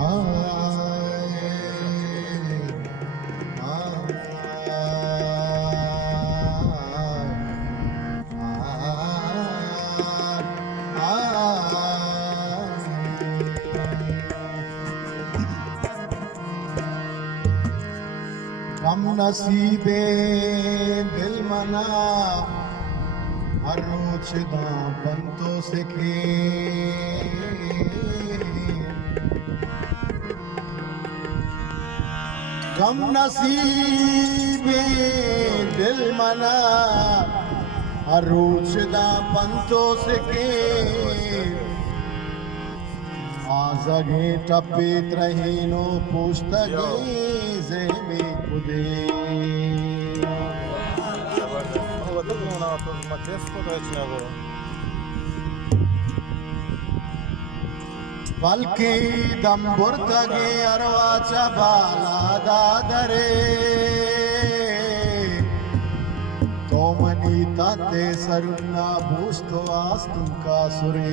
कम नसीबे दिल मना हर रोज दा बंतो सिखे कम नसीबे दिल मना हर रोज दा बंतो सिखे आज़गे टपे त्रहीनो पुस्तगे ज़ेमे खुदे बल्कि दम बुर्तगे अरवाचा बाला दादरे तो मनी ताते सरुन्ना बूस्तो आस्तु का सुरे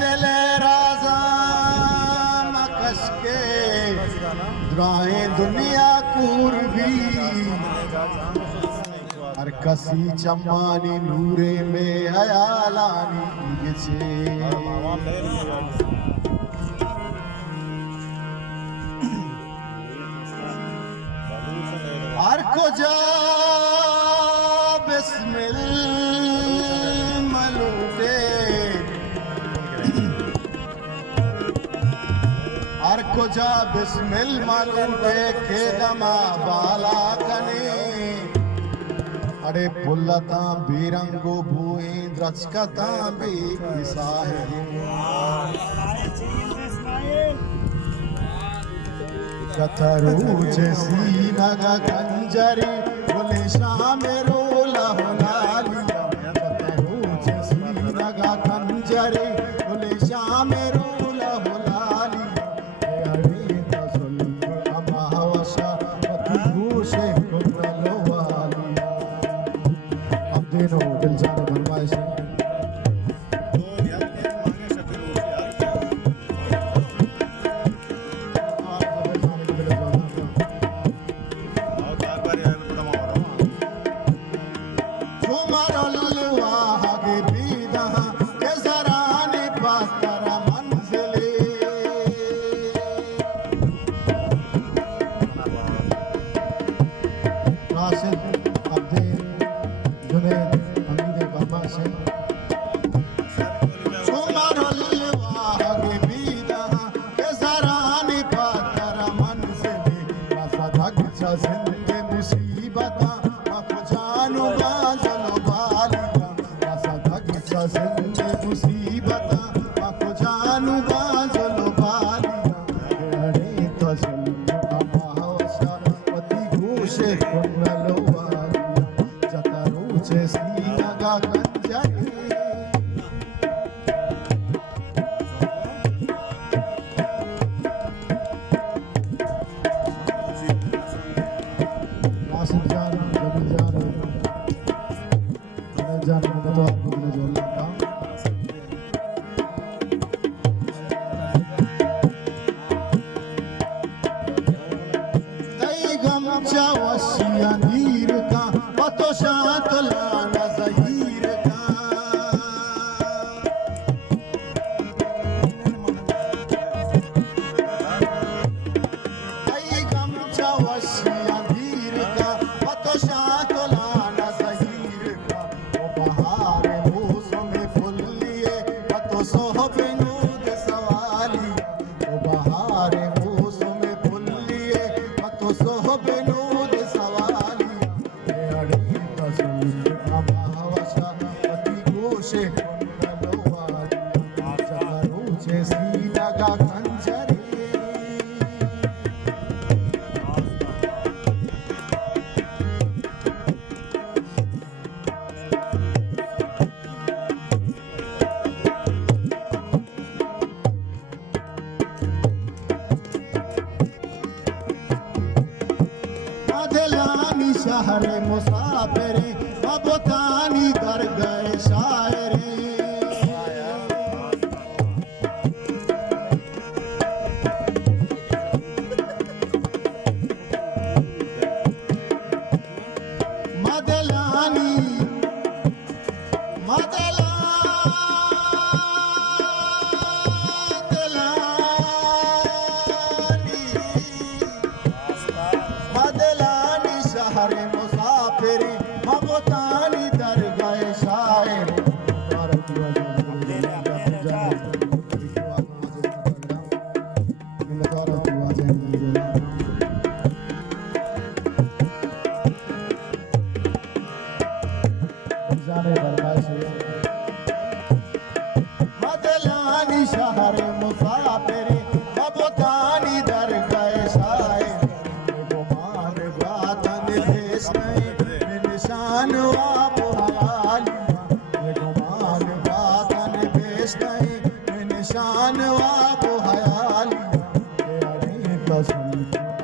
दिले राजा मकश के दुराए दुनिया कूर भी हर कसी चम्मानी नूरे में हयालानी गिछे हर को जा बिस्मिल मलूटे हर को जा बिस्मिल मलूटे खेदमा बाला कने अरे पुल्लता बीरंगो भूए द्रचकता भी साहे कथरू जैसी नगा कंजरी बोले शाम रोला होलालिया कथरू जैसी नगा कंजरी बोले शाम रोला होलालिया अरे तसुल अमावस्या पति भूषे कुमलो वालिया अब दिनो दिल जाने बनवाए से शहर मुसाफिर अब तानी कर गए शायरे शहर मुसाफिरी मबतानी दरगाह शायर मदलानी शहर मुसाफिरी मबतानी दरगाह शायर गुमार बातन भेष नहीं निशान आप हयाली गुमार बातन भेष नहीं निशान आप हयाली कसम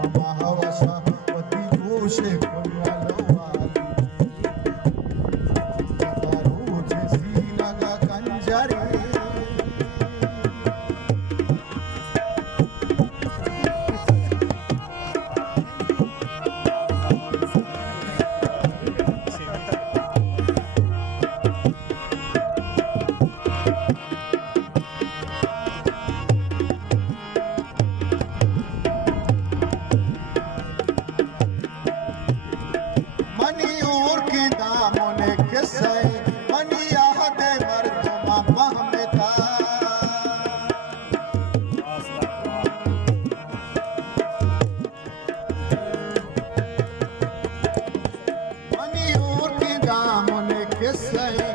अमावसा पति गोशे मनियोर के दामों ने किसे मनिया दे मर्दमा महमता मनियोर के दामों ने किसे